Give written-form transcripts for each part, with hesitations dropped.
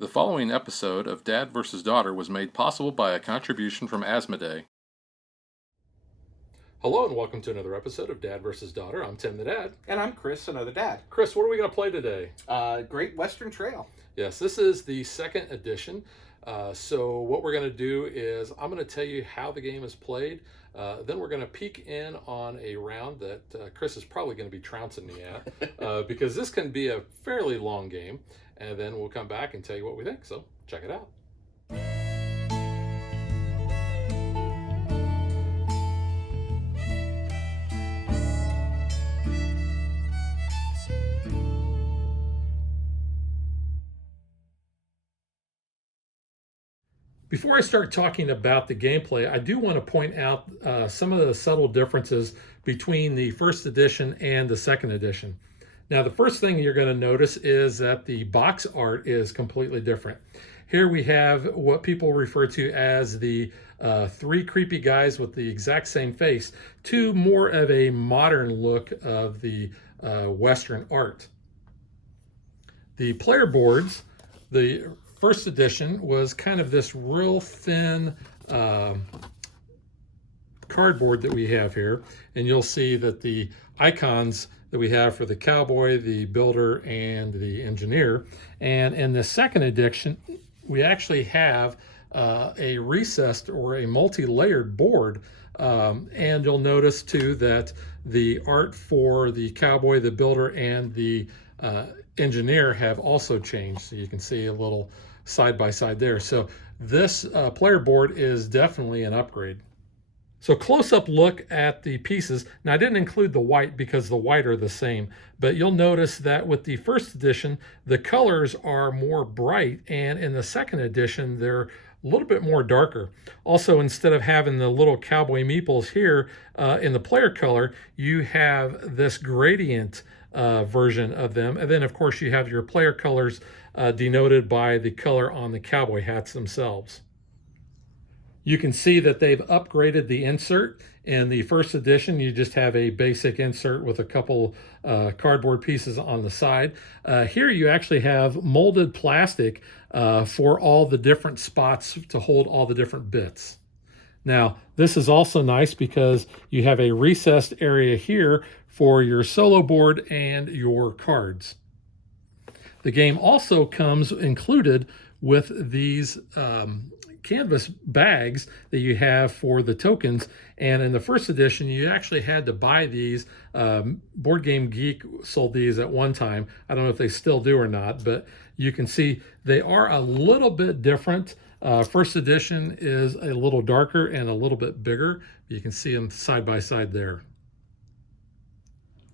The following episode of Dad vs. Daughter was made possible by a contribution from Asmodee. Hello and welcome to another episode of Dad vs. Daughter. I'm Tim the Dad. And I'm Chris, another dad. Chris, what are we going to play today? Great Western Trail. Yes, this is the second edition. So what we're going to do is I'm going to tell you how the game is played. Then we're going to peek in on a round that Chris is probably going to be trouncing me at because this can be a fairly long game. And then we'll come back and tell you what we think. So check it out. Before I start talking about the gameplay, I do want to point out some of the subtle differences between the first edition and the second edition. Now, the first thing you're going to notice is that the box art is completely different. Here we have what people refer to as the three creepy guys with the exact same face to more of a modern look of the Western art. The player boards, the first edition was kind of this real thin cardboard that we have here, and you'll see that the icons that we have for the cowboy, the builder, and the engineer. And in the second edition, we actually have a recessed or a multi-layered board. And you'll notice too that the art for the cowboy, the builder, and the engineer have also changed. So you can see a little side by side there. So this player board is definitely an upgrade. So close-up look at the pieces. Now I didn't include the white because the white are the same, but you'll notice that with the first edition, the colors are more bright, and in the second edition, they're a little bit more darker. Also, instead of having the little cowboy meeples here in the player color, you have this gradient version of them. And then of course you have your player colors denoted by the color on the cowboy hats themselves. You can see that they've upgraded the insert. In the first edition, you just have a basic insert with a couple cardboard pieces on the side. Here you actually have molded plastic for all the different spots to hold all the different bits. Now, this is also nice because you have a recessed area here for your solo board and your cards. The game also comes included with these canvas bags that you have for the tokens, and in the first edition you actually had to buy these. Board Game Geek sold these at one time. I don't know if they still do or not, but you can see they are a little bit different. First edition is a little darker and a little bit bigger. You can see them side by side there.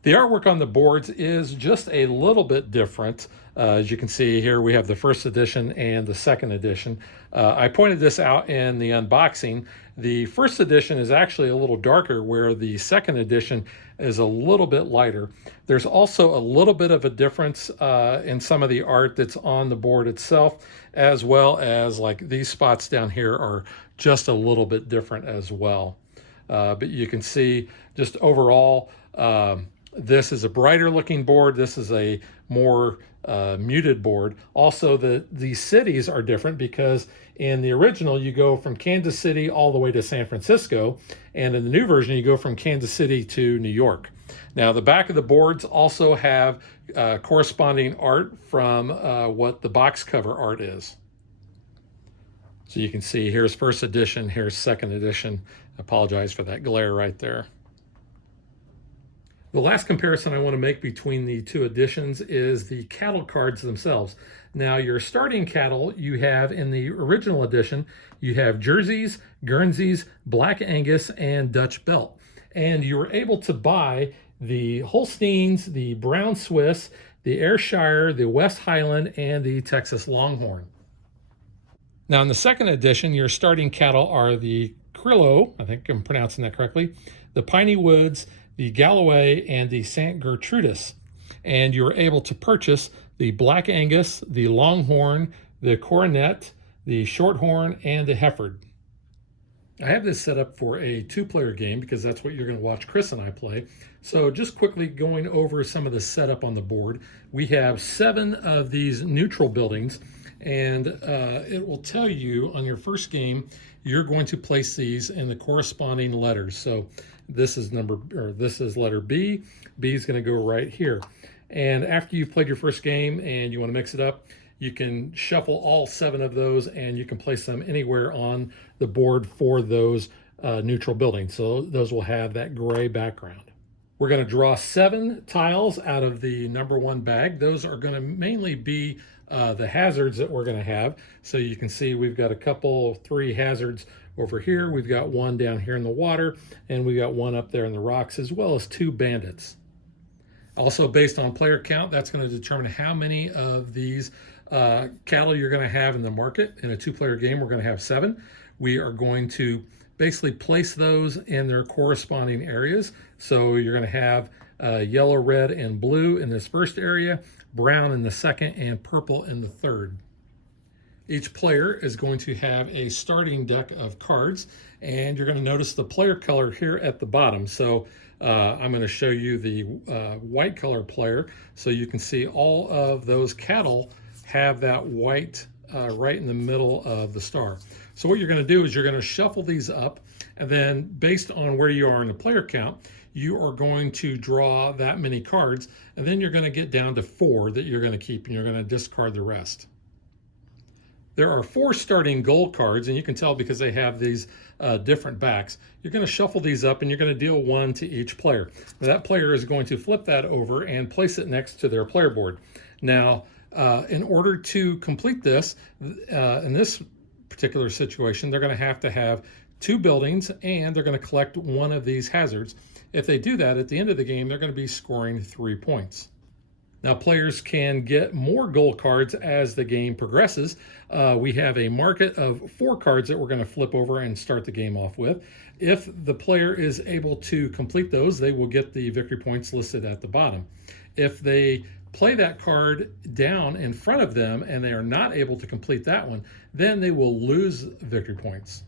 The artwork on the boards is just a little bit different. As you can see here, we have the first edition and the second edition. I pointed this out in the unboxing. The first edition is actually a little darker, where the second edition is a little bit lighter. There's also a little bit of a difference in some of the art that's on the board itself, as well as like these spots down here are just a little bit different as well. But you can see just overall, this is a brighter looking board. This is a more muted board. Also, the cities are different because in the original you go from Kansas City all the way to San Francisco, and in the new version you go from Kansas City to New York. Now the back of the boards also have corresponding art from what the box cover art is. So you can see here's first edition, here's second edition. I apologize for that glare right there. The last comparison I want to make between the two editions is the cattle cards themselves. Now, your starting cattle you have in the original edition, you have Jerseys, Guernseys, Black Angus, and Dutch Belt. And you were able to buy the Holsteins, the Brown Swiss, the Ayrshire, the West Highland, and the Texas Longhorn. Now, in the second edition, your starting cattle are the Criollo, I think I'm pronouncing that correctly, the Piney Woods, the Galloway, and the St. Gertrudis. And you were able to purchase the Black Angus, the Longhorn, the Coronet, the Shorthorn, and the Hereford. I have this set up for a two-player game because that's what you're going to watch Chris and I play. So just quickly going over some of the setup on the board. We have 7 of these neutral buildings, and it will tell you on your first game, you're going to place these in the corresponding letters. So this is letter B. B is going to go right here. And after you've played your first game and you want to mix it up, you can shuffle all 7 of those and you can place them anywhere on the board for those neutral buildings. So those will have that gray background. We're going to draw 7 tiles out of the number 1 bag. Those are going to mainly be the hazards that we're going to have. So you can see we've got 3 hazards over here. We've got 1 down here in the water, and we got 1 up there in the rocks, as well as 2 bandits. Also, based on player count, that's going to determine how many of these cattle you're going to have in the market. In a 2-player game, we're going to have 7. We are going to basically place those in their corresponding areas. So you're going to have yellow, red, and blue in this first area, brown in the second, and purple in the third. Each player is going to have a starting deck of cards, and you're going to notice the player color here at the bottom. So I'm going to show you the white color player, so you can see all of those cattle have that white right in the middle of the star. So what you're going to do is you're going to shuffle these up, and then based on where you are in the player count, you are going to draw that many cards, and then you're going to get down to 4 that you're going to keep, and you're going to discard the rest. There are 4 starting gold cards, and you can tell because they have these different backs. You're going to shuffle these up, and you're going to deal 1 to each player. Now, that player is going to flip that over and place it next to their player board. Now, in order to complete this, in this particular situation, they're going to have 2 buildings, and they're going to collect 1 of these hazards. If they do that, at the end of the game, they're going to be scoring 3 points. Now, players can get more gold cards as the game progresses. We have a market of 4 cards that we're going to flip over and start the game off with. If the player is able to complete those, they will get the victory points listed at the bottom. If they play that card down in front of them and they are not able to complete that one, then they will lose victory points.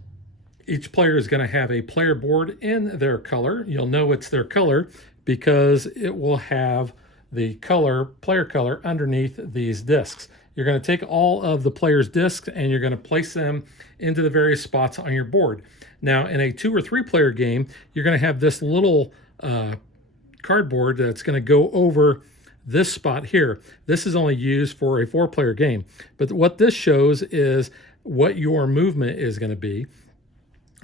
Each player is going to have a player board in their color. You'll know it's their color because it will have the player color underneath these discs. You're going to take all of the player's discs and you're going to place them into the various spots on your board. Now, in a 2 or 3 player game, you're going to have this little cardboard that's going to go over this spot here. This is only used for a 4-player game. But what this shows is what your movement is going to be.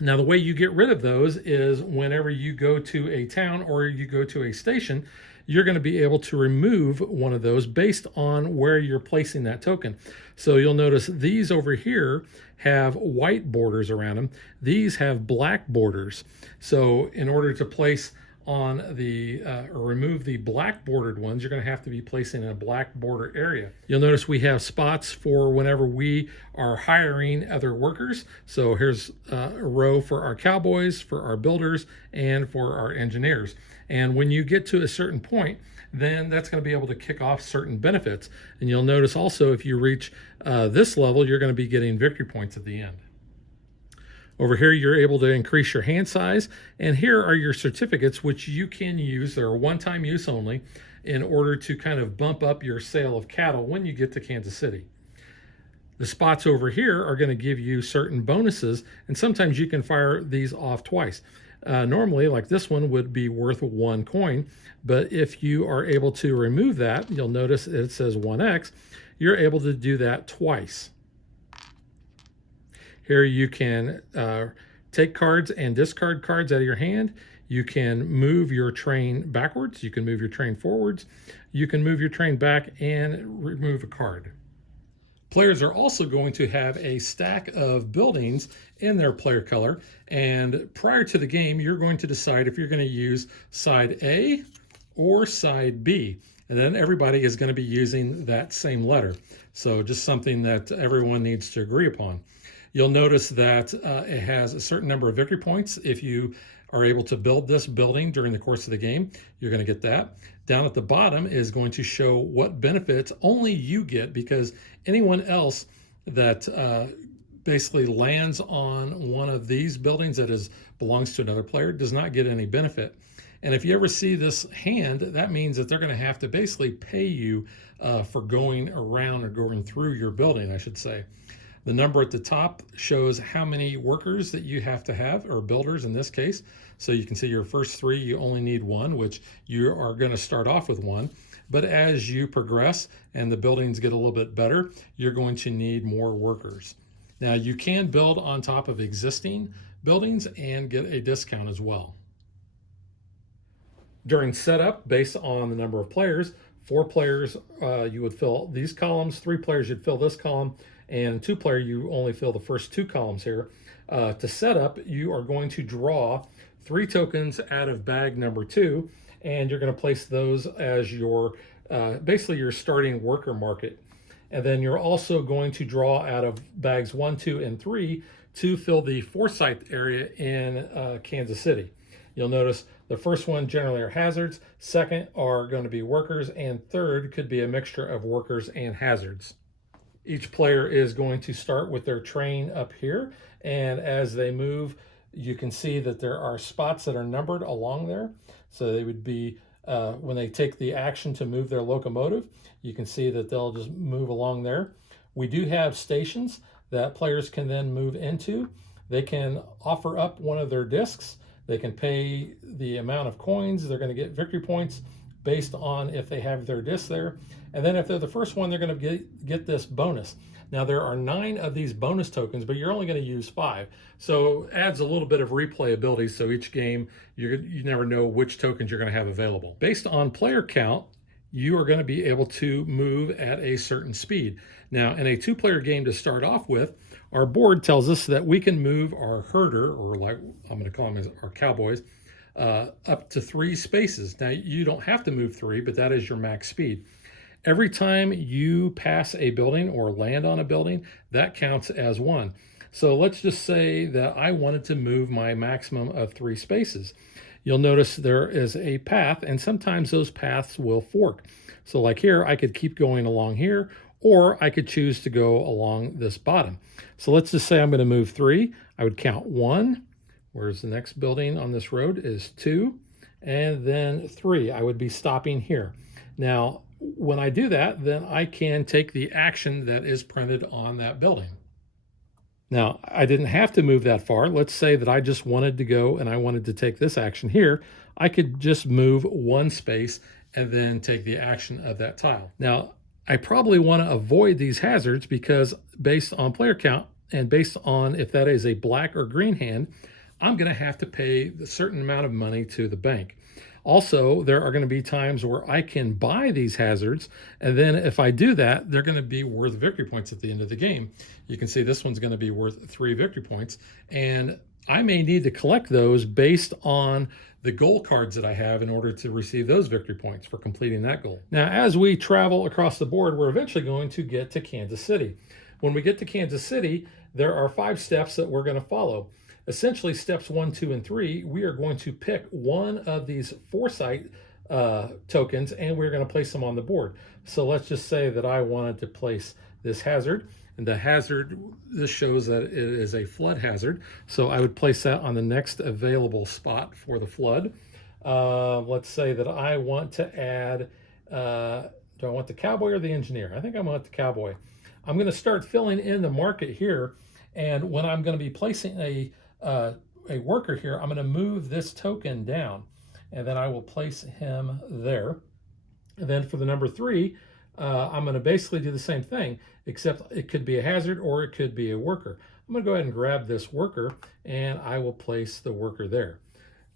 Now, the way you get rid of those is whenever you go to a town or you go to a station, you're going to be able to remove one of those based on where you're placing that token. So you'll notice these over here have white borders around them. These have black borders. So in order to place on the or remove the black bordered ones, you're going to have to be placing in a black border area. You'll notice we have spots for whenever we are hiring other workers. So here's a row for our cowboys, for our builders, and for our engineers. And when you get to a certain point, then that's going to be able to kick off certain benefits. And you'll notice also if you reach this level, you're going to be getting victory points at the end. Over here, you're able to increase your hand size, and here are your certificates, which you can use. They're one-time use only in order to kind of bump up your sale of cattle when you get to Kansas City. The spots over here are going to give you certain bonuses, and sometimes you can fire these off twice. Normally, like this one would be worth 1 coin, but if you are able to remove that, you'll notice it says 1x, you're able to do that twice. Here you can take cards and discard cards out of your hand. You can move your train backwards. You can move your train forwards. You can move your train back and remove a card. Players are also going to have a stack of buildings in their player color. And prior to the game, you're going to decide if you're going to use side A or side B. And then everybody is going to be using that same letter. So just something that everyone needs to agree upon. You'll notice that it has a certain number of victory points. If you are able to build this building during the course of the game, you're going to get that. Down at the bottom is going to show what benefits only you get, because anyone else that basically lands on one of these buildings that belongs to another player does not get any benefit. And if you ever see this hand, that means that they're going to have to basically pay you for going around or going through your building, I should say. The number at the top shows how many workers that you have to have, or builders in this case. So you can see your first 3, you only need 1, which you are going to start off with 1. But as you progress and the buildings get a little bit better, you're going to need more workers. Now you can build on top of existing buildings and get a discount as well. During setup, based on the number of players, 4 players, you would fill these columns, 3 players, you'd fill this column, and 2 player, you only fill the first 2 columns here. To set up, you are going to draw 3 tokens out of bag number 2, and you're going to place those as your, basically your starting worker market. And then you're also going to draw out of bags 1, 2, and 3 to fill the foresight area in Kansas City. You'll notice the first one generally are hazards, second are going to be workers, and third could be a mixture of workers and hazards. Each player is going to start with their train up here, and as they move, you can see that there are spots that are numbered along there. So they would be, when they take the action to move their locomotive, you can see that they'll just move along there. We do have stations that players can then move into. They can offer up one of their discs. They can pay the amount of coins. They're going to get victory points based on if they have their disc there. And then if they're the first one, they're going to get this bonus. Now there are 9 of these bonus tokens, but you're only going to use 5. So it adds a little bit of replayability. So each game, you never know which tokens you're going to have available. Based on player count, you are going to be able to move at a certain speed. Now in a 2-player game to start off with, our board tells us that we can move our herder, or like I'm going to call them as our cowboys, up to 3 spaces. Now you don't have to move 3, but that is your max speed. Every time you pass a building or land on a building, that counts as 1. So let's just say that I wanted to move my maximum of 3 spaces. You'll notice there is a path, and sometimes those paths will fork. So like here, I could keep going along here, or I could choose to go along this bottom. So let's just say I'm going to move 3. I would count 1, whereas the next building on this road is 2, and then 3. I would be stopping here. Now, when I do that, then I can take the action that is printed on that building. Now, I didn't have to move that far. Let's say that I just wanted to go and I wanted to take this action here. I could just move 1 space and then take the action of that tile. Now, I probably want to avoid these hazards because based on player count and based on if that is a black or green hand, I'm going to have to pay a certain amount of money to the bank. Also, there are going to be times where I can buy these hazards, and then if I do that, they're going to be worth victory points at the end of the game. You can see this one's going to be worth 3 victory points, and I may need to collect those based on the goal cards that I have in order to receive those victory points for completing that goal. Now, as we travel across the board, we're eventually going to get to Kansas City. When we get to Kansas City, there are 5 steps that we're going to follow. Essentially, steps 1, 2, and 3, we are going to pick one of these foresight tokens, and we're going to place them on the board. So let's just say that I wanted to place this hazard, and the hazard, this shows that it is a flood hazard. So I would place that on the next available spot for the flood. Let's say that I want to add, do I want the cowboy or the engineer? I think I want the cowboy. I'm going to start filling in the market here, and when I'm going to be placing a worker here, I'm going to move this token down, and then I will place him there. And then for the number 3, I'm going to basically do the same thing, except it could be a hazard or it could be a worker. I'm going to go ahead and grab this worker, and I will place the worker there.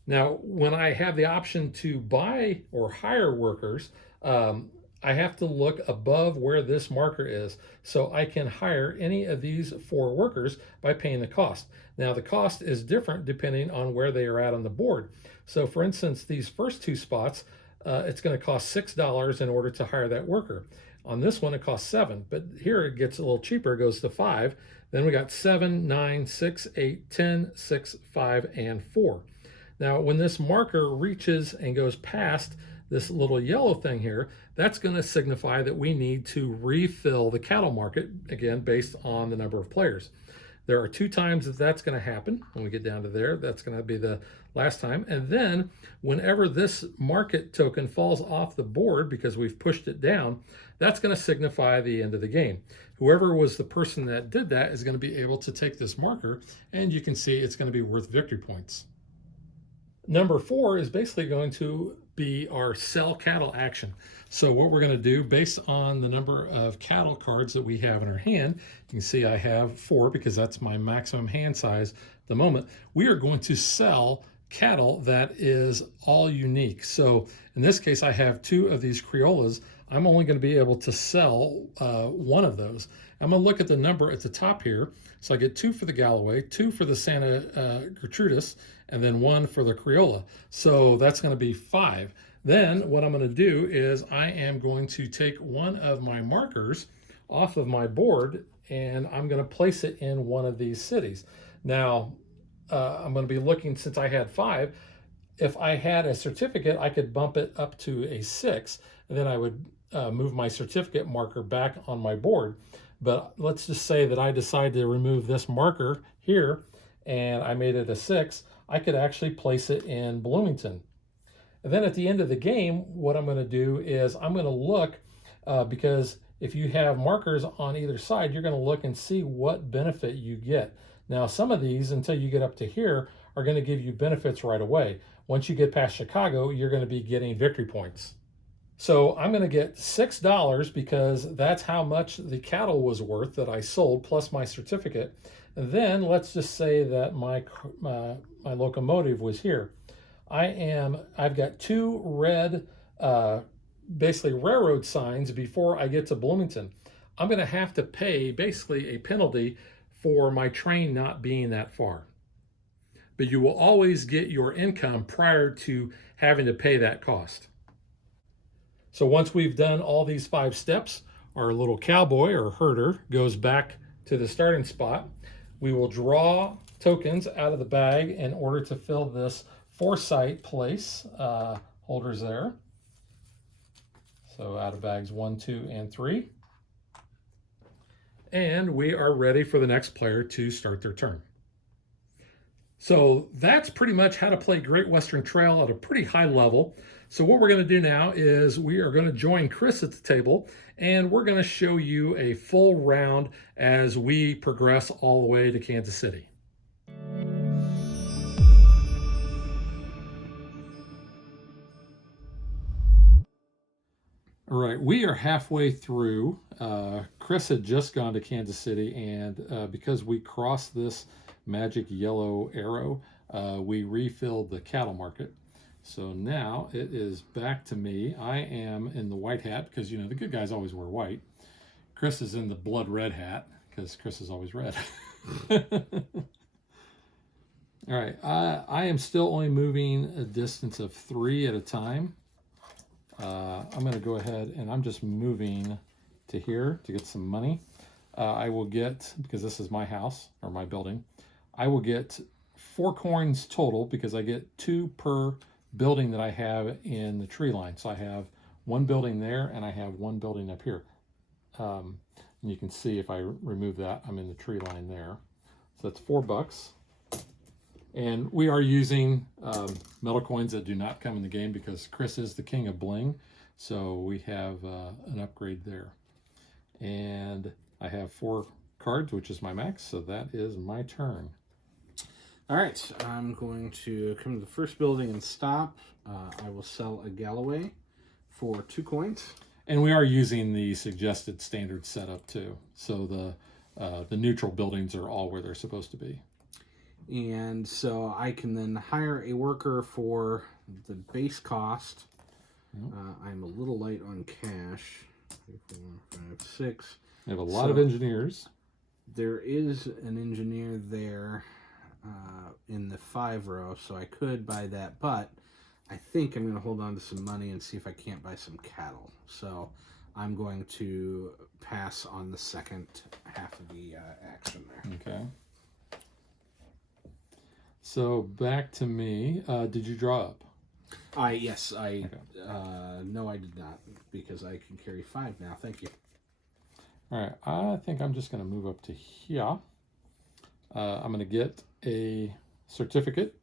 Now, when I have the option to buy or hire workers, I have to look above where this marker is, so I can hire any of these 4 workers by paying the cost. Now, the cost is different depending on where they are at on the board. So for instance, these first 2 spots, it's going to cost $6 in order to hire that worker. On this one, it costs $7, but here it gets a little cheaper. It goes to $5. Then we got 7, 9, 6, 8, 10, 6, 5, and 4. Now, when this marker reaches and goes past this little yellow thing here, that's going to signify that we need to refill the cattle market, again, based on the number of players. There are 2 times that that's going to happen. When we get down to there, that's going to be the last time. And then whenever this market token falls off the board because we've pushed it down, that's going to signify the end of the game. Whoever was the person that did that is going to be able to take this marker, and you can see it's going to be worth victory points. Number 4 is basically going to be our sell cattle action. So what we're going to do, based on the number of cattle cards that we have in our hand, you can see I have 4 because that's my maximum hand size at the moment. We are going to sell cattle that is all unique. So in this case, I have 2 of these Criollas. I'm only going to be able to sell 1 of those. I'm going to look at the number at the top here. So I get 2 for the Galloway, 2 for the Santa Gertrudis, and then 1 for the Criolla. So that's going to be 5. Then what I'm going to do is I am going to take one of my markers off of my board, and I'm going to place it in one of these cities. Now, I'm going to be looking, since I had 5, if I had a certificate, I could bump it up to a 6, and then I would move my certificate marker back on my board. But let's just say that I decide to remove this marker here, and I made it a 6. I could actually place it in Bloomington. And then at the end of the game, what I'm going to do is I'm going to look, because if you have markers on either side, you're going to look and see what benefit you get. Now, some of these, until you get up to here, are going to give you benefits right away. Once you get past Chicago, you're going to be getting victory points. So I'm going to get $6 because that's how much the cattle was worth that I sold, plus my certificate. And then let's just say that my locomotive was here. I've got 2 red, basically railroad signs before I get to Bloomington. I'm going to have to pay basically a penalty for my train not being that far. But you will always get your income prior to having to pay that cost. So once we've done all these 5 steps, our little cowboy or herder goes back to the starting spot. We will draw tokens out of the bag in order to fill this foresight place holders there. So out of bags 1, 2, and 3. And we are ready for the next player to start their turn. So that's pretty much how to play Great Western Trail at a pretty high level. So what we're going to do now is we are going to join Chris at the table, and we're going to show you a full round as we progress all the way to Kansas City. All right, we are halfway through. Chris had just gone to Kansas City, and because we crossed this magic yellow arrow, we refilled the cattle market. So now it is back to me. I am in the white hat because, you know, the good guys always wear white. Chris is in the blood red hat because Chris is always red. All right, I am still only moving a distance of 3 at a time. I'm going to go ahead and I'm just moving to here to get some money. I will get, because this is my house or my building, I will get 4 coins total because I get 2 per building that I have in the tree line. So I have 1 building there and I have 1 building up here. And you can see if I remove that, I'm in the tree line there. So that's $4. And we are using metal coins that do not come in the game because Chris is the king of bling. So we have an upgrade there. And I have 4 cards, which is my max. So that is my turn. All right, I'm going to come to the first building and stop. I will sell a Galloway for 2 coins. And we are using the suggested standard setup too. So the neutral buildings are all where they're supposed to be. And so I can then hire a worker for the base cost. Yep. I'm a little light on cash. 3, 4, 5, 6. We have a lot of engineers. There is an engineer there in the 5 row, so I could buy that, but I think I'm going to hold on to some money and see if I can't buy some cattle. So I'm going to pass on the second half of the action there. Okay. So back to me. Did you draw up? Yes, okay. No, I did not, because I can carry 5 now. Thank you. All right, I think I'm just going to move up to here I'm going to get a certificate,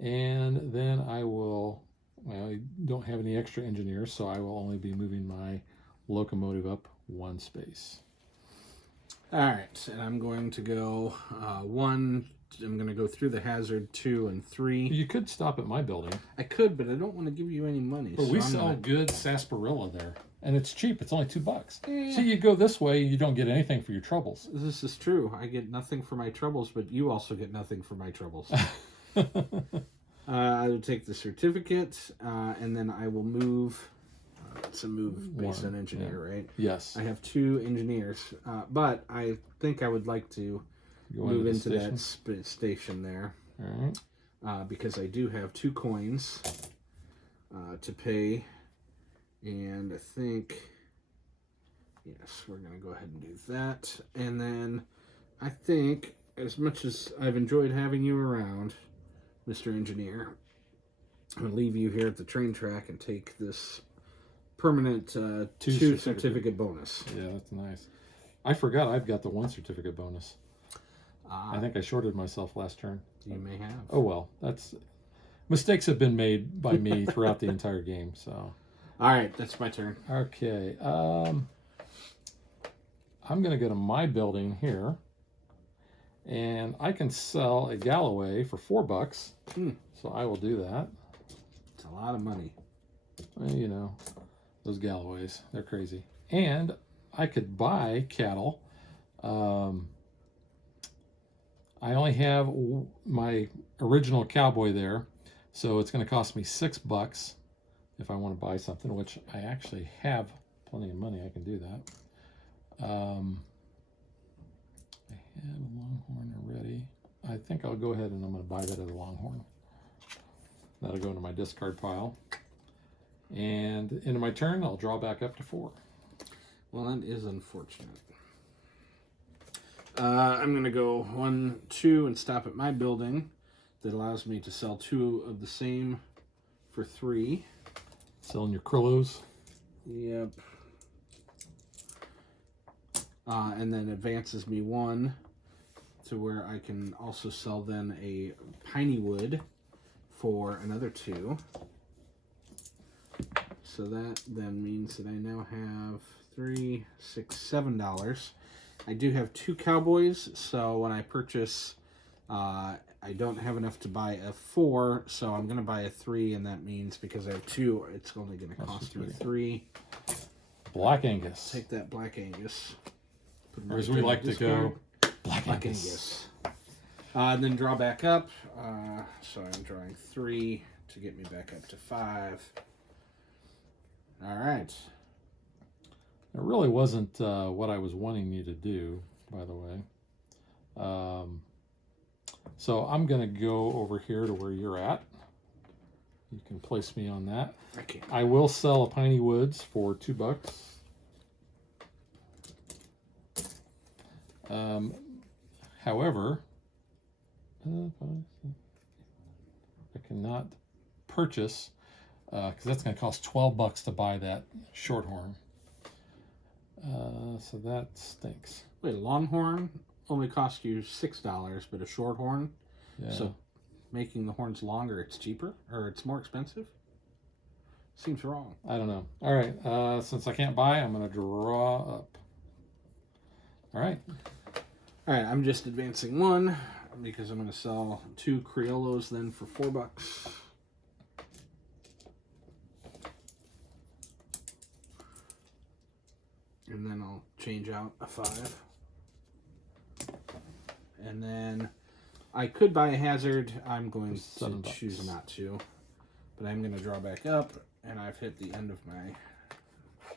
and then I will, well, I don't have any extra engineers, so I will only be moving my locomotive up one space. All right, and I'm going to go one. I'm going to go through the hazard 2 and 3. You could stop at my building. I could, but I don't want to give you any money. But so we I'm sell gonna... good sarsaparilla there, and it's cheap. It's only $2. Yeah. See, you go this way, you don't get anything for your troubles. This is true. I get nothing for my troubles, but you also get nothing for my troubles. I will take the certificate, and then I will move. It's a move based on engineer, right? Yes. I have 2 engineers, but I think I would like to move into that station there. All right. Because I do have 2 coins to pay, and I think, yes, we're going to go ahead and do that. And then I think, as much as I've enjoyed having you around, Mr. Engineer, I'm going to leave you here at the train track and take this permanent 2 certificate bonus. Yeah, that's nice. I forgot I've got the 1 certificate bonus. I think I shorted myself last turn. You may have. Oh well, that's mistakes have been made by me throughout the entire game. So, all right, that's my turn. Okay, I'm gonna go to my building here, and I can sell a Galloway for $4. So I will do that. It's a lot of money. Well, you know, those Galloways, they're crazy. And I could buy cattle. I only have my original Cowboy there, so it's going to cost me $6 if I want to buy something, which I actually have plenty of money. I can do that. I have a Longhorn already. I think I'll go ahead and I'm going to buy that as a Longhorn. That'll go into my discard pile. And into my turn, I'll draw back up to 4. Well, that is unfortunate. I'm going to go 1, 2, and stop at my building. That allows me to sell 2 of the same for 3. Selling your Krillos. Yep. And then advances me 1 to where I can also sell then a piney wood for another 2. So that then means that I now have $3, $6, $7. I do have 2 Cowboys, so when I purchase, I don't have enough to buy a 4, so I'm going to buy a 3, and that means because I have 2, it's only going to cost me 3. Black Angus. Take that Black Angus. Or as we like to go, Black Angus. And then draw back up. So I'm drawing 3 to get me back up to 5. All right. It really wasn't what I was wanting you to do, by the way. So I'm going to go over here to where you're at. You can place me on that. Okay. I will sell a Piney Woods for $2. However, I cannot purchase because that's going to cost $12 to buy that Shorthorn. So that stinks. Wait, a Longhorn only costs you $6, but a Shorthorn, Yeah. so making the horns longer, it's cheaper or it's more expensive? Seems wrong. I don't know. All right. Since I can't buy, I'm going to draw up. All right. All right, I'm just advancing 1 because I'm going to sell 2 Criollos then for $4. And then I'll change out a 5. And then I could buy a hazard. I'm going to $7. choose not to. But I'm going to draw back up, and I've hit the end of my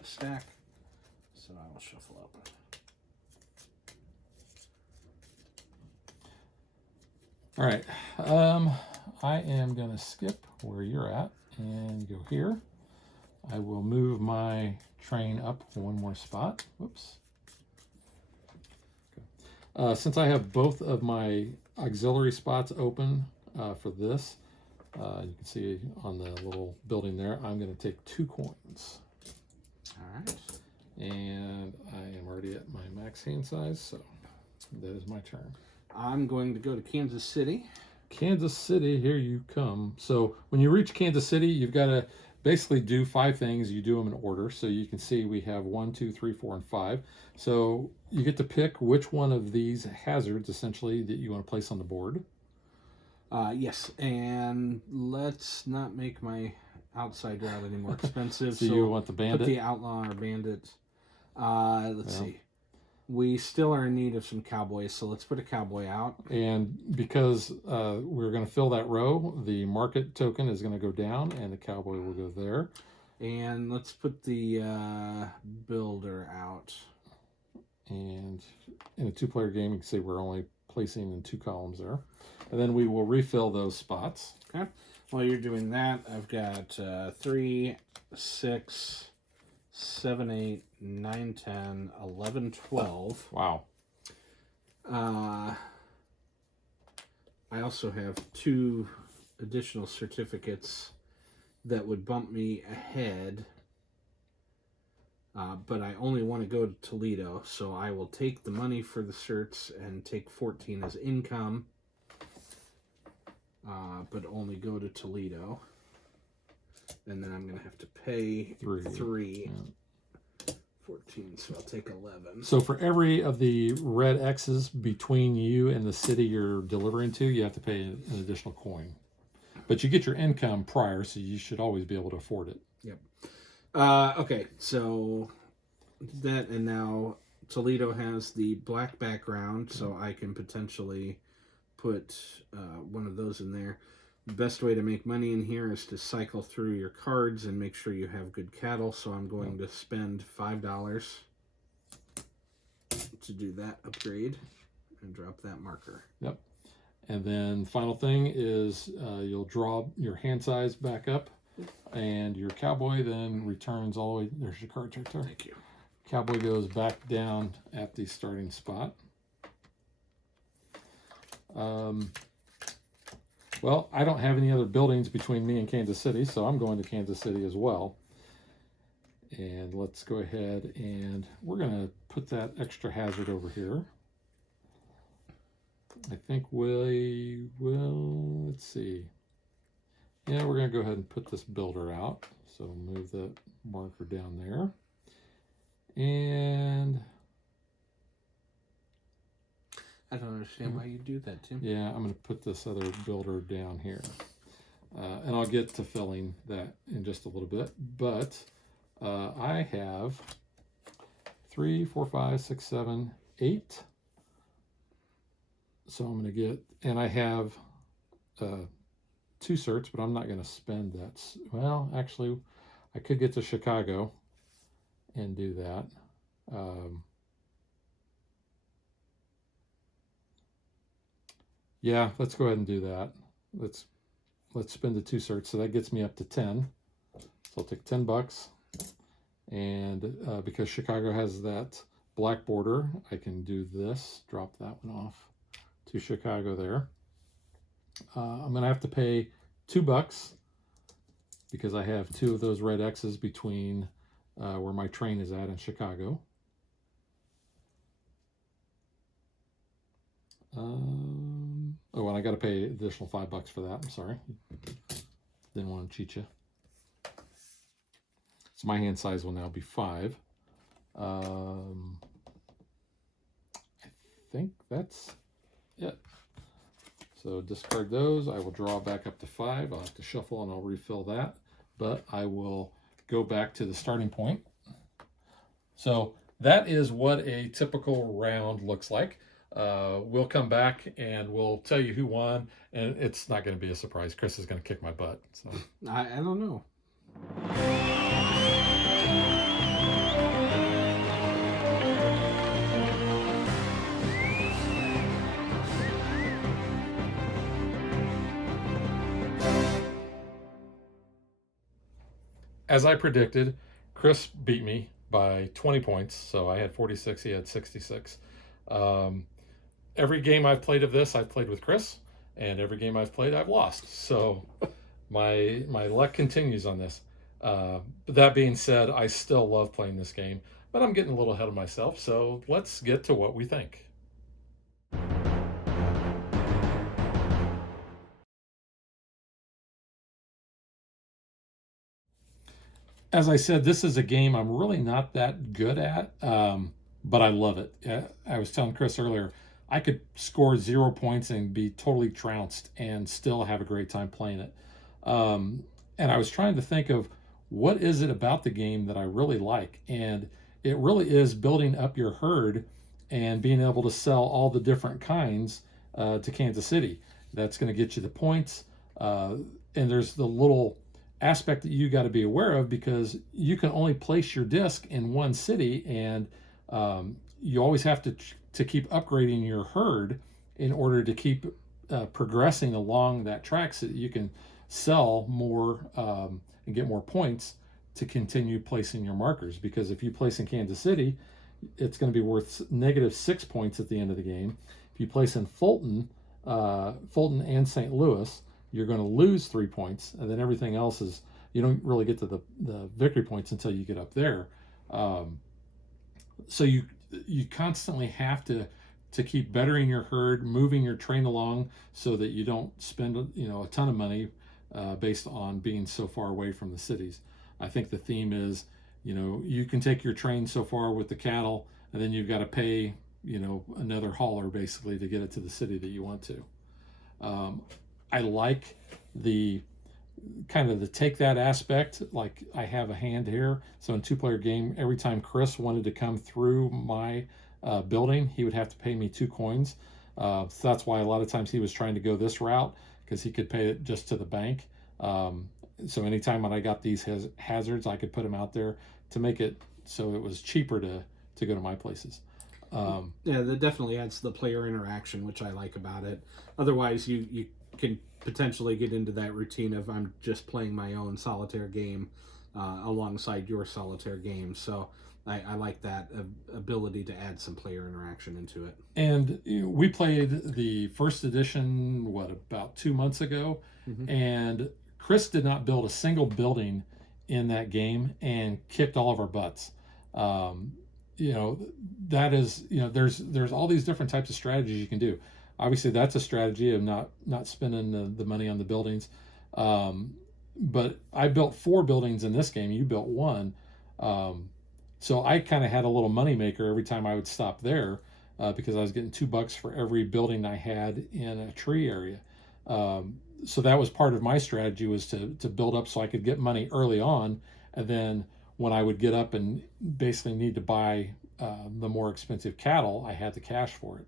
stack. So I will shuffle up. All right. I am going to skip where you're at and go here. I will move my train up 1 more spot. Whoops. Okay. Since I have both of my auxiliary spots open for this, you can see on the little building there, I'm going to take 2 coins. All right. And I am already at my max hand size, so. That is my turn. I'm going to go to Kansas City. Kansas City, here you come. So when you reach Kansas City, you've got to basically do 5 things. You do them in order. So you can see we have 1, 2, 3, 4, and 5. So you get to pick which one of these hazards, essentially, that you want to place on the board. Yes, and let's not make my outside route any more expensive. So you want the bandit? Put the outlaw or bandit. Let's see. We still are in need of some cowboys, so let's put a cowboy out. And because we're going to fill that row, the market token is going to go down, and the cowboy will go there. And let's put the builder out. And in a 2-player game, you can see we're only placing in 2 columns there. And then we will refill those spots. Okay. While you're doing that, I've got 3, 6, 7, 8, 9, 10, 11, 12. Wow. I also have 2 additional certificates that would bump me ahead. But I only want to go to Toledo, so I will take the money for the certs and take 14 as income, but only go to Toledo. And then I'm going to have to pay 3. Yeah. 14, so I'll take 11. So for every of the red X's between you and the city you're delivering to, you have to pay an additional coin. But you get your income prior, so you should always be able to afford it. Yep. Okay, so that, and now Toledo has the black background, so I can potentially put one of those in there. The best way to make money in here is to cycle through your cards and make sure you have good cattle, so I'm going to spend $5 to do that upgrade and drop that marker. Yep. And then final thing is you'll draw your hand size back up. And your cowboy then returns all the way. There's your card right there. Thank you. Cowboy goes back down at the starting spot. Well, I don't have any other buildings between me and Kansas City, so I'm going to Kansas City as well. And let's go ahead and we're going to put that extra hazard over here. I think we will, let's see. Yeah, we're going to go ahead and put this builder out. So move that marker down there. And I don't understand why you do that, Tim. yeah, I'm going to put this other builder down here. And I'll get to filling that in just a little bit. But I have 3, 4, 5, 6, 7, 8. So I'm going to get, and I have 2 certs, but I'm not going to spend that. Well, actually, I could get to Chicago and do that. Yeah, let's go ahead and do that. Let's spend the 2 certs. So that gets me up to 10. So I'll take $10. And because Chicago has that black border, I can do this, drop that one off to Chicago there. I'm going to have to pay $2 because I have 2 of those red X's between where my train is at in Chicago. Oh, and I got to pay additional $5 for that. I'm sorry. Didn't want to cheat you. So my hand size will now be 5. I think that's it. So discard those. I will draw back up to 5. I'll have to shuffle and I'll refill that. But I will go back to the starting point. So that is what a typical round looks like. We'll come back and we'll tell you who won. And it's not going to be a surprise. Chris is going to kick my butt. So I don't know. As I predicted, Chris beat me by 20 points. So I had 46, he had 66. Every game I've played of this, I've played with Chris, and every game I've played, I've lost. So my luck continues on this. But that being said, I still love playing this game, but I'm getting a little ahead of myself. So let's get to what we think. as I said, this is a game I'm really not that good at, but I love it. I was telling Chris earlier, I could score 0 points and be totally trounced and still have a great time playing it. And I was trying to think of what is it about the game that I really like, and it really is building up your herd and being able to sell all the different kinds to Kansas City. That's going to get you the points. And there's the little aspect that you got to be aware of, because you can only place your disc in one city, and you always have to keep upgrading your herd in order to keep progressing along that track so that you can sell more and get more points to continue placing your markers. Because if you place in Kansas City, it's going to be worth -6 points at the end of the game. If you place in Fulton and St. Louis, you're going to lose 3 points, and then everything else is, you don't really get to the victory points until you get up there. So you constantly have to keep bettering your herd, moving your train along so that you don't spend a ton of money based on being so far away from the cities. I think the theme is, you can take your train so far with the cattle, and then you've got to pay another hauler basically to get it to the city that you want to. I like the kind of the take that aspect. Like, I have a hand here, so in 2-player game, every time Chris wanted to come through my building, he would have to pay me 2 coins. So that's why a lot of times he was trying to go this route, because he could pay it just to the bank. So anytime when I got these hazards, I could put them out there to make it so it was cheaper to go to my places. Yeah, that definitely adds to the player interaction, which I like about it. Otherwise, you can potentially get into that routine of, I'm just playing my own solitaire game alongside your solitaire game. So I like that ability to add some player interaction into it. And we played the first edition, about 2 months ago, and Chris did not build a single building in that game and kicked all of our butts. That is, there's all these different types of strategies you can do. Obviously, that's a strategy of not spending the money on the buildings. But I built 4 buildings in this game. You built 1. So I kind of had a little money maker every time I would stop there, because I was getting $2 for every building I had in a tree area. So that was part of my strategy, was to build up so I could get money early on, and then when I would get up and basically need to buy the more expensive cattle, I had the cash for it.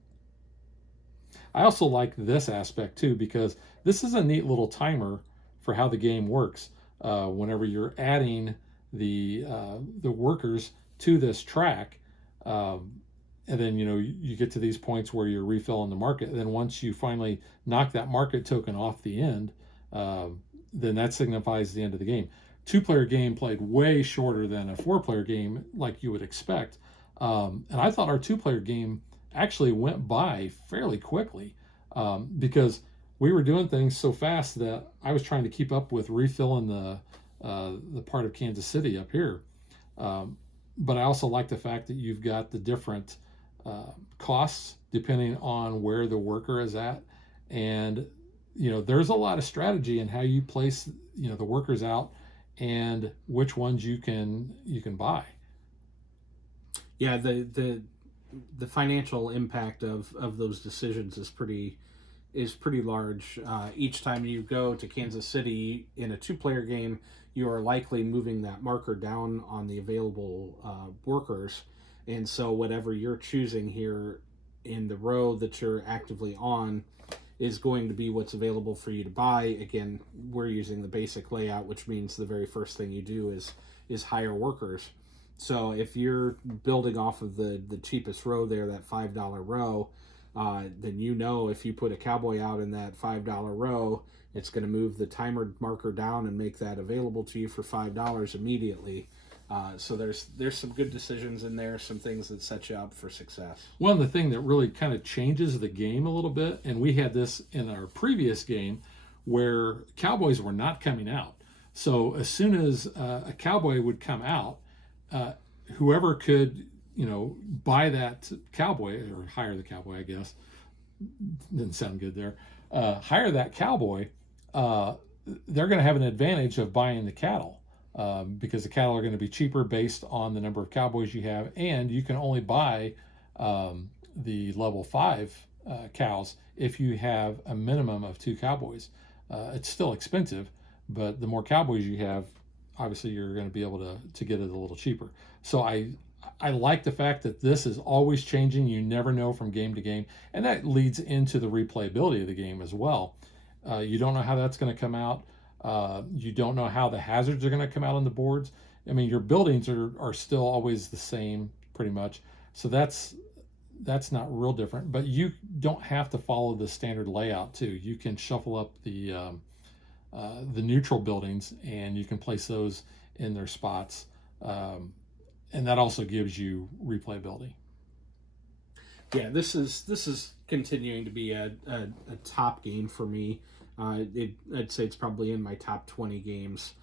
I also like this aspect too, because this is a neat little timer for how the game works. Whenever you're adding the workers to this track, and then you get to these points where you're refilling the market. And then once you finally knock that market token off the end, then that signifies the end of the game. 2-player game played way shorter than a 4-player game, like you would expect. And I thought our 2-player game actually went by fairly quickly, because we were doing things so fast that I was trying to keep up with refilling the part of Kansas City up here. But I also like the fact that you've got the different costs depending on where the worker is at. And, there's a lot of strategy in how you place, the workers out and which ones you can buy. Yeah, the financial impact of those decisions is pretty large. Each time you go to Kansas City in a 2-player game, you are likely moving that marker down on the available workers, and so whatever you're choosing here in the row that you're actively on is going to be what's available for you to buy. Again, we're using the basic layout, which means the very first thing you do is hire workers. So if you're building off of the cheapest row there, that $5 row, then if you put a Cowboy out in that $5 row, it's going to move the timer marker down and make that available to you for $5 immediately. So there's some good decisions in there, some things that set you up for success. One of the things that really kind of changes the game a little bit, and we had this in our previous game, where Cowboys were not coming out. So as soon as a Cowboy would come out, whoever could, buy that Cowboy, or hire the Cowboy, I guess, didn't sound good there, hire that Cowboy, they're going to have an advantage of buying the cattle. because the cattle are going to be cheaper based on the number of cowboys you have, and you can only buy the level 5 cows if you have a minimum of 2 cowboys. It's still expensive, but the more cowboys you have, obviously you're going to be able to get it a little cheaper. So I like the fact that this is always changing. You never know from game to game, and that leads into the replayability of the game as well. You don't know how that's going to come out. You don't know how the hazards are going to come out on the boards. I mean, your buildings are still always the same pretty much. So that's not real different, but you don't have to follow the standard layout too. You can shuffle up the neutral buildings, and you can place those in their spots. And that also gives you replayability. Yeah, this is continuing to be a top game for me. I'd say it's probably in my top 20 games.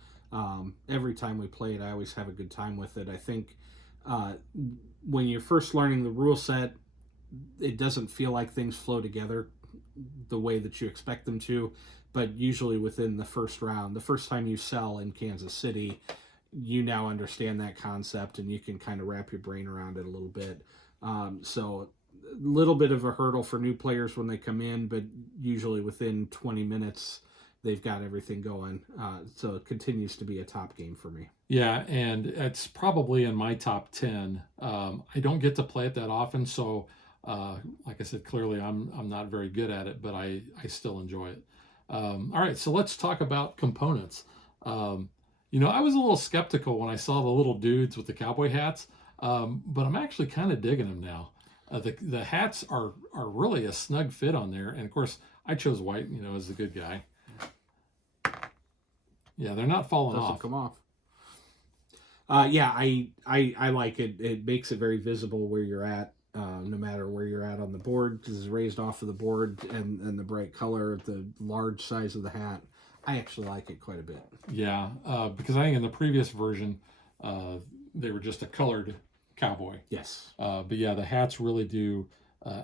Every time we play it, I always have a good time with it. I think when you're first learning the rule set, it doesn't feel like things flow together the way that you expect them to. But usually within the first round, the first time you sell in Kansas City, you now understand that concept and you can kind of wrap your brain around it a little bit. So a little bit of a hurdle for new players when they come in, but usually within 20 minutes, they've got everything going. So it continues to be a top game for me. Yeah, and it's probably in my top 10. I don't get to play it that often, so like I said, clearly I'm not very good at it, but I still enjoy it. All right, so let's talk about components. I was a little skeptical when I saw the little dudes with the cowboy hats, but I'm actually kind of digging them now. The hats are really a snug fit on there, and of course I chose white, as the good guy. Yeah, they're not falling Doesn't off. come off. Yeah, I like it. It makes it very visible where you're at, no matter where you're at on the board, because it's raised off of the board, and the bright color, the large size of the hat. I actually like it quite a bit. Yeah, because I think in the previous version, they were just a colored cowboy. Yes. But yeah, the hats really do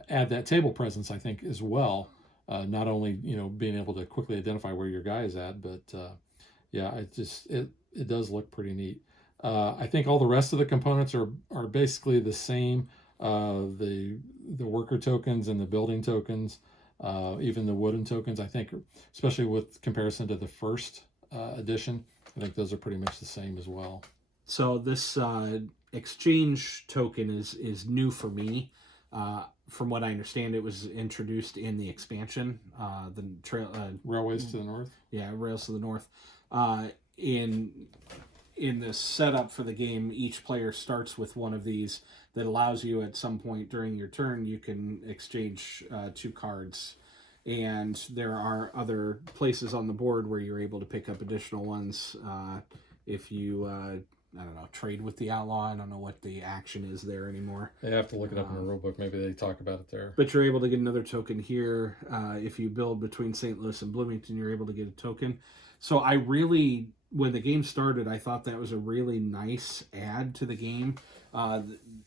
add that table presence, I think, as well. Not only being able to quickly identify where your guy is at, but yeah, it does look pretty neat. I think all the rest of the components are basically the same. The worker tokens and the building tokens, even the wooden tokens, I think, especially with comparison to the first edition, I think those are pretty much the same as well. So this exchange token is new for me. From what I understand, it was introduced in the expansion, the trail Railways to the North. Yeah, Rails to the North. In the setup for the game, each player starts with one of these that allows you at some point during your turn, you can exchange 2 cards. And there are other places on the board where you're able to pick up additional ones if you, trade with the outlaw. I don't know what the action is there anymore. They have to look it up in the rulebook. Maybe they talk about it there. But you're able to get another token here. If you build between St. Louis and Bloomington, you're able to get a token. So when the game started, I thought that was a really nice add to the game.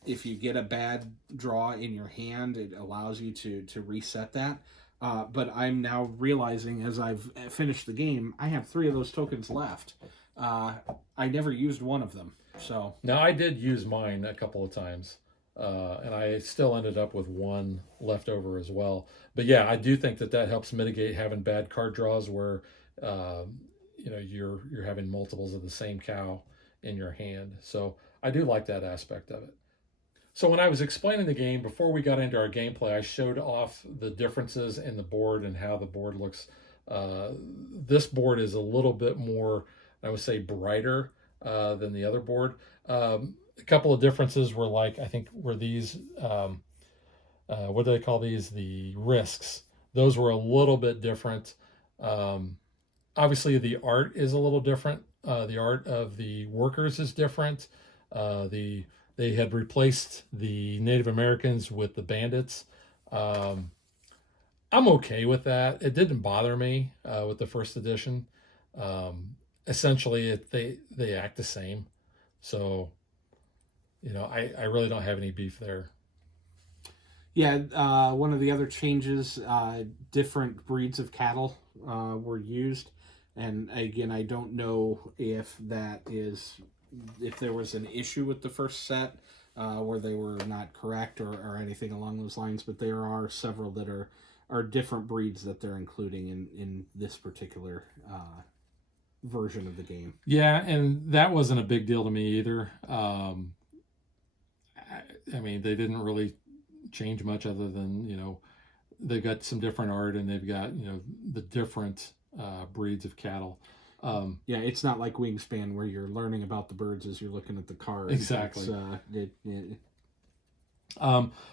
If you get a bad draw in your hand, it allows you to reset that. But I'm now realizing as I've finished the game, I have 3 of those tokens left. I never used one of them. So now I did use mine a couple of times, and I still ended up with 1 left over as well. But yeah, I do think that helps mitigate having bad card draws where you're having multiples of the same cow in your hand. So I do like that aspect of it. So when I was explaining the game, before we got into our gameplay, I showed off the differences in the board and how the board looks. This board is a little bit more, I would say, brighter than the other board. A couple of differences were were these, what do they call these? The risks. Those were a little bit different. Obviously, the art is a little different. The art of the workers is different. They had replaced the Native Americans with the bandits. I'm okay with that. It didn't bother me with the first edition. Essentially, they act the same. So, I really don't have any beef there. yeah, one of the other changes, different breeds of cattle were used. And again, I don't know if if there was an issue with the first set where they were not correct or anything along those lines, but there are several that are different breeds that they're including in this particular version of the game. Yeah, and that wasn't a big deal to me either. I mean, they didn't really change much other than, they've got some different art and they've got, the different breeds of cattle. Yeah, it's not like Wingspan where you're learning about the birds as you're looking at the cards. Exactly. It's,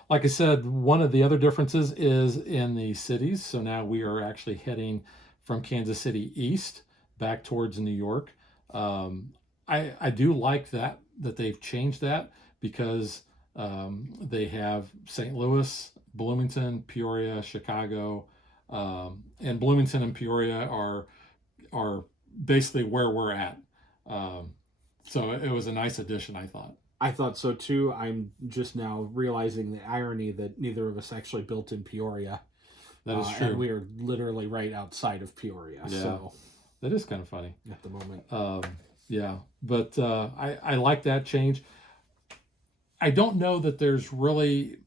like I said, one of the other differences is in the cities. So now we are actually heading from Kansas City east back towards New York. I do like that they've changed that because they have St. Louis, Bloomington, Peoria, Chicago, and Bloomington and Peoria are basically where we're at. So it was a nice addition, I thought. I thought so too. I'm just now realizing the irony that neither of us actually built in Peoria. That is true. And we are literally right outside of Peoria. Yeah, so that is kind of funny at the moment. Yeah, but I like that change. I don't know that there's really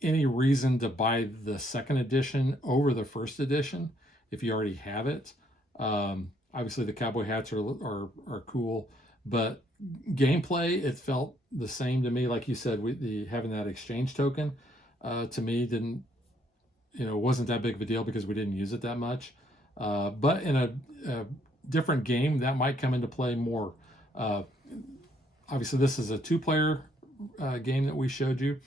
any reason to buy the second edition over the first edition if you already have it. Obviously, the cowboy hats are cool, but gameplay, it felt the same to me. Like you said, having that exchange token to me didn't, wasn't that big of a deal because we didn't use it that much. But in a different game, that might come into play more. Obviously, this is a 2-player game that we showed you.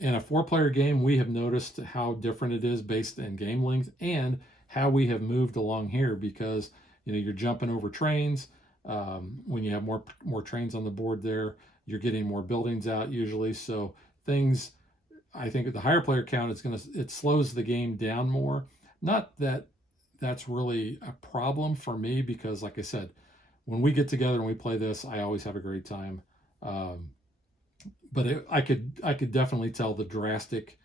In a 4-player game, we have noticed how different it is based in game length and how we have moved along here because you're jumping over trains. When you have more trains on the board there, you're getting more buildings out usually. So things, I think at the higher player count, it slows the game down more. Not that that's really a problem for me because, like I said, when we get together and we play this, I always have a great time. But I could definitely tell the drastic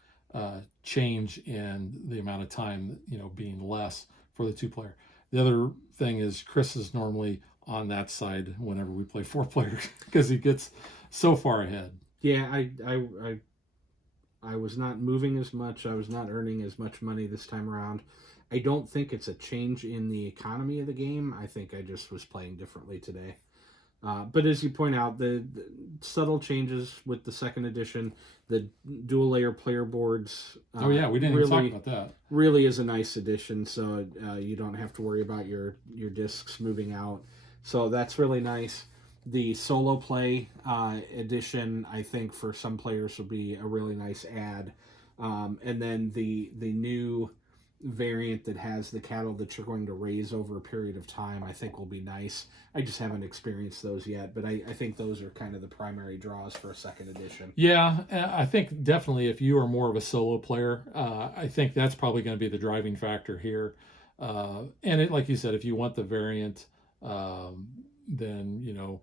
change in the amount of time, being less for the 2-player. The other thing is Chris is normally on that side whenever we play 4-player because he gets so far ahead. Yeah, I was not moving as much. I was not earning as much money this time around. I don't think it's a change in the economy of the game. I think I just was playing differently today. But as you point out, the subtle changes with the second edition, the dual layer player boards. Oh yeah, we didn't even talk about that. Really is a nice addition, so you don't have to worry about your discs moving out. So that's really nice. The solo play edition, I think, for some players will be a really nice add. And then the new variant that has the cattle that you're going to raise over a period of time, I think will be nice. I just haven't experienced those yet, but I think those are kind of the primary draws for a second edition. Yeah, I think definitely if you are more of a solo player, I think that's probably going to be the driving factor here. And like you said, if you want the variant, then,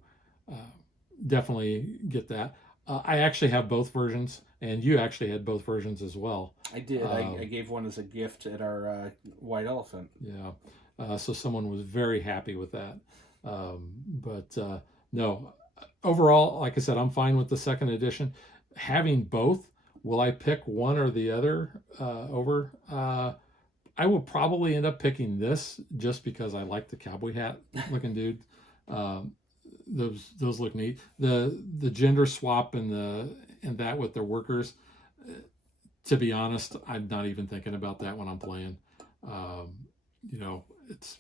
definitely get that. I actually have both versions, and you actually had both versions as well. I did. I gave one as a gift at our White Elephant. Yeah. So someone was very happy with that. But no, overall, like I said, I'm fine with the second edition. Having both, will I pick one or the other over? I will probably end up picking this just because I like the cowboy hat looking dude. Those look neat. The gender swap and that with their workers. To be honest, I'm not even thinking about that when I'm playing. It's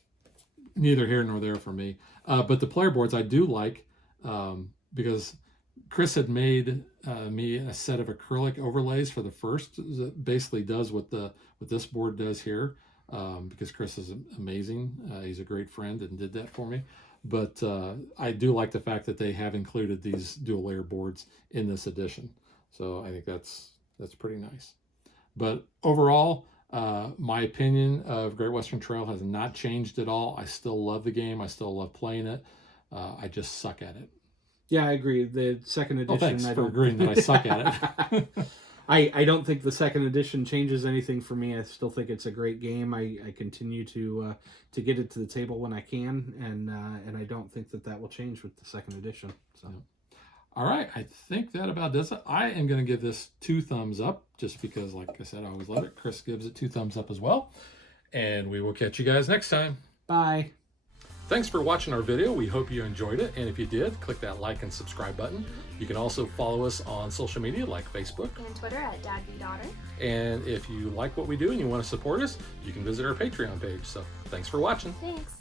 neither here nor there for me. But the player boards I do like because Chris had made me a set of acrylic overlays for the first. That basically does what this board does here. Because Chris is amazing. He's a great friend and did that for me. But I do like the fact that they have included these dual layer boards in this edition. So I think that's pretty nice. But overall, my opinion of Great Western Trail has not changed at all. I still love the game. I still love playing it. I just suck at it. Yeah, I agree. The second edition. Thanks for agreeing that I suck at it. I don't think the second edition changes anything for me. I still think it's a great game. I continue to get it to the table when I can, and I don't think that will change with the second edition. So. All right, I think that about does it. I am going to give this 2 thumbs up just because, like I said, I always love it. Chris gives it 2 thumbs up as well. And we will catch you guys next time. Bye. Thanks for watching our video. We hope you enjoyed it. And if you did, click that like and subscribe button. You can also follow us on social media like Facebook and Twitter at DadBeDaughter. And if you like what we do and you want to support us, you can visit our Patreon page. So thanks for watching. Thanks.